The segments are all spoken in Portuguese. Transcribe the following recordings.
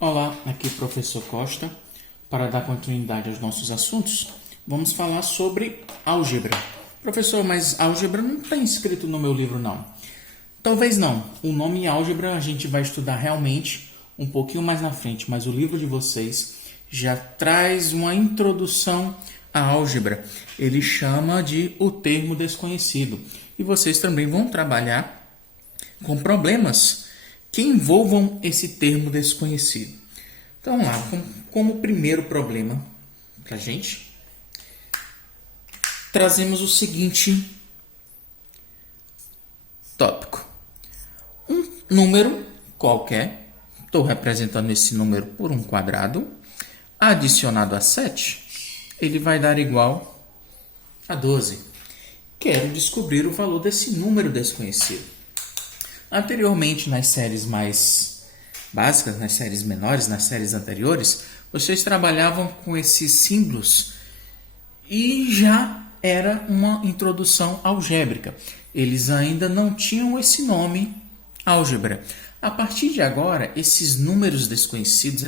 Olá, aqui é o professor Costa. Para dar continuidade aos nossos assuntos, vamos falar sobre álgebra. Professor, mas álgebra não está inscrito no meu livro, não. Talvez não. O nome álgebra a gente vai estudar realmente um pouquinho mais na frente, mas o livro de vocês já traz uma introdução à álgebra. Ele chama de o termo desconhecido. E vocês também vão trabalhar com problemas que envolvam esse termo desconhecido. Então, vamos lá, como primeiro problema para a gente, trazemos o seguinte tópico. Um número qualquer, estou representando esse número por um quadrado, adicionado a 7, ele vai dar igual a 12. Quero descobrir o valor desse número desconhecido. Anteriormente, nas séries mais básicas, nas séries menores, nas séries anteriores, vocês trabalhavam com esses símbolos e já era uma introdução algébrica. Eles ainda não tinham esse nome, álgebra. A partir de agora, esses números desconhecidos,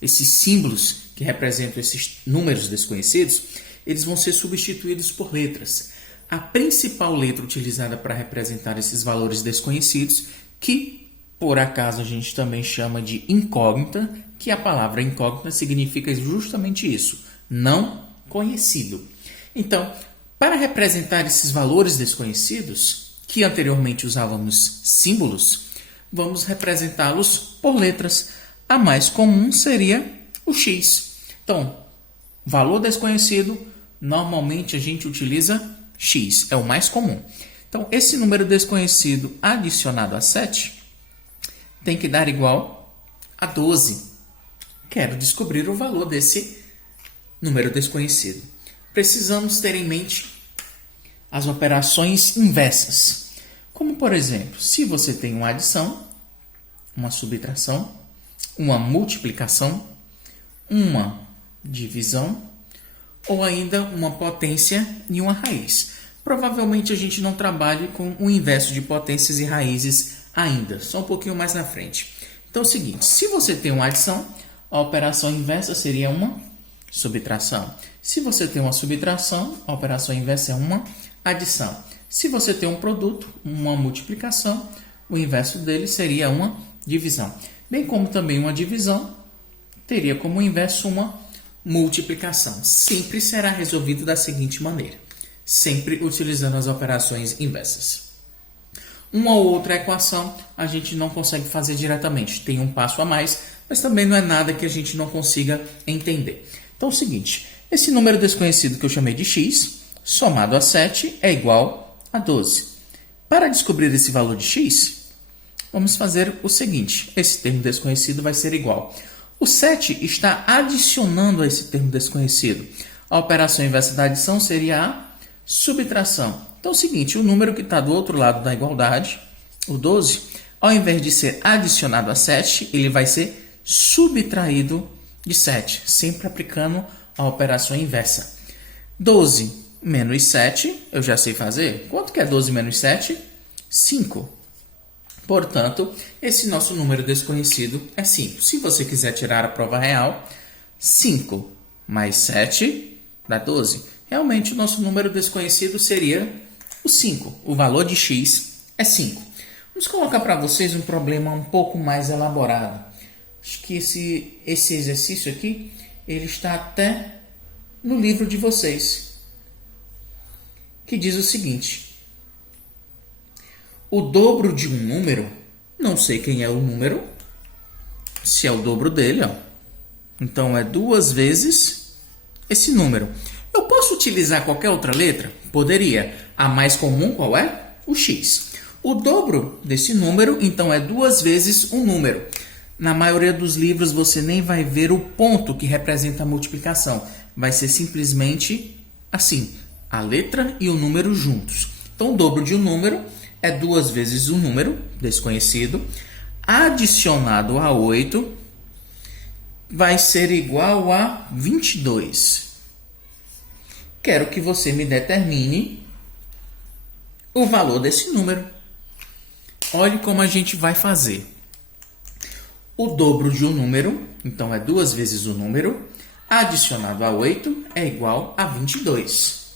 esses símbolos que representam esses números desconhecidos, eles vão ser substituídos por letras. A principal letra utilizada para representar esses valores desconhecidos, que por acaso a gente também chama de incógnita, que a palavra incógnita significa justamente isso, não conhecido. Então, para representar esses valores desconhecidos, que anteriormente usávamos símbolos, vamos representá-los por letras. A mais comum seria o X. Então, valor desconhecido, normalmente a gente utiliza X, é o mais comum. Então, esse número desconhecido adicionado a 7 tem que dar igual a 12. Quero descobrir o valor desse número desconhecido. Precisamos ter em mente as operações inversas. Como, por exemplo, se você tem uma adição, uma subtração, uma multiplicação, uma divisão, ou ainda uma potência e uma raiz. Provavelmente a gente não trabalhe com o inverso de potências e raízes ainda, só um pouquinho mais na frente. Então é o seguinte, se você tem uma adição, a operação inversa seria uma subtração. Se você tem uma subtração, a operação inversa é uma adição. Se você tem um produto, uma multiplicação, o inverso dele seria uma divisão. Bem como também uma divisão teria como inverso uma multiplicação. Sempre será resolvido da seguinte maneira, sempre utilizando as operações inversas. Uma ou outra equação a gente não consegue fazer diretamente, tem um passo a mais, mas também não é nada que a gente não consiga entender. Então é o seguinte, esse número desconhecido que eu chamei de x, somado a 7, é igual a 12. Para descobrir esse valor de x, vamos fazer o seguinte, esse termo desconhecido vai ser igual. O 7 está adicionando a esse termo desconhecido. A operação inversa da adição seria a subtração. Então é o seguinte, o número que está do outro lado da igualdade, o 12, ao invés de ser adicionado a 7, ele vai ser subtraído de 7, sempre aplicando a operação inversa. 12 menos 7, eu já sei fazer. Quanto que é 12 menos 7? 5. Portanto, esse nosso número desconhecido é 5. Se você quiser tirar a prova real, 5 mais 7 dá 12. Realmente, o nosso número desconhecido seria o 5. O valor de x é 5. Vamos colocar para vocês um problema um pouco mais elaborado. Acho que esse exercício aqui, ele está até no livro de vocês, que diz o seguinte. O dobro de um número, não sei quem é o número, se é o dobro dele, ó. Então é 2 vezes esse número. Eu posso utilizar qualquer outra letra? Poderia. A mais comum qual é? O x. O dobro desse número, então, é 2 vezes um número. Na maioria dos livros você nem vai ver o ponto que representa a multiplicação. Vai ser simplesmente assim, a letra e o número juntos. Então o dobro de um número é 2 vezes um número desconhecido, adicionado a 8, vai ser igual a 22. Quero que você me determine o valor desse número. Olhe como a gente vai fazer. O dobro de um número, então é 2 vezes o número, adicionado a 8 é igual a 22.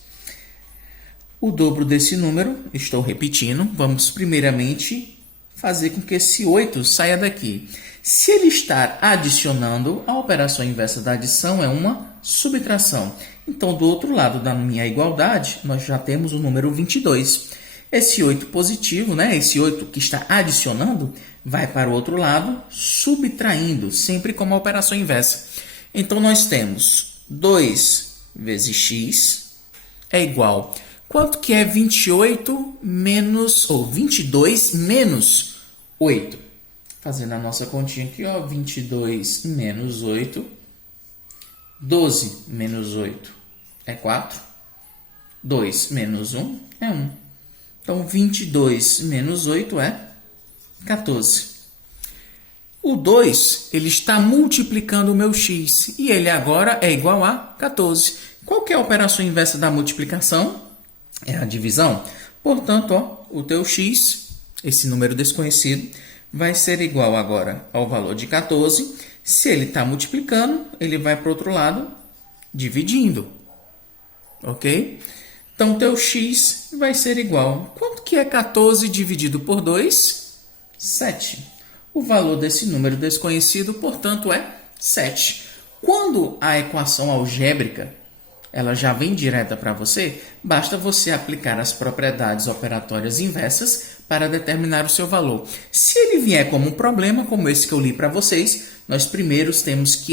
O dobro desse número, estou repetindo, vamos primeiramente fazer com que esse 8 saia daqui. Se ele estar adicionando, a operação inversa da adição é uma subtração. Então, do outro lado da minha igualdade, nós já temos o número 22. Esse 8 positivo, esse 8 que está adicionando, vai para o outro lado, subtraindo, sempre como a operação inversa. Então, nós temos 2 vezes x é igual. Quanto que é 22 menos 8? Fazendo a nossa continha aqui, 22 menos 8. 12 menos 8 é 4. 2 menos 1 é 1. Então, 22 menos 8 é 14. O 2, ele está multiplicando o meu x. E ele agora é igual a 14. Qual que é a operação inversa da multiplicação? É a divisão. Portanto, o teu x, esse número desconhecido, vai ser igual agora ao valor de 14. Se ele está multiplicando, ele vai para o outro lado, dividindo. Ok? Então, o teu x vai ser igual. Quanto que é 14 dividido por 2? 7. O valor desse número desconhecido, portanto, é 7. Quando a equação algébrica ela já vem direta para você, basta você aplicar as propriedades operatórias inversas para determinar o seu valor. Se ele vier como um problema, como esse que eu li para vocês, nós primeiro temos que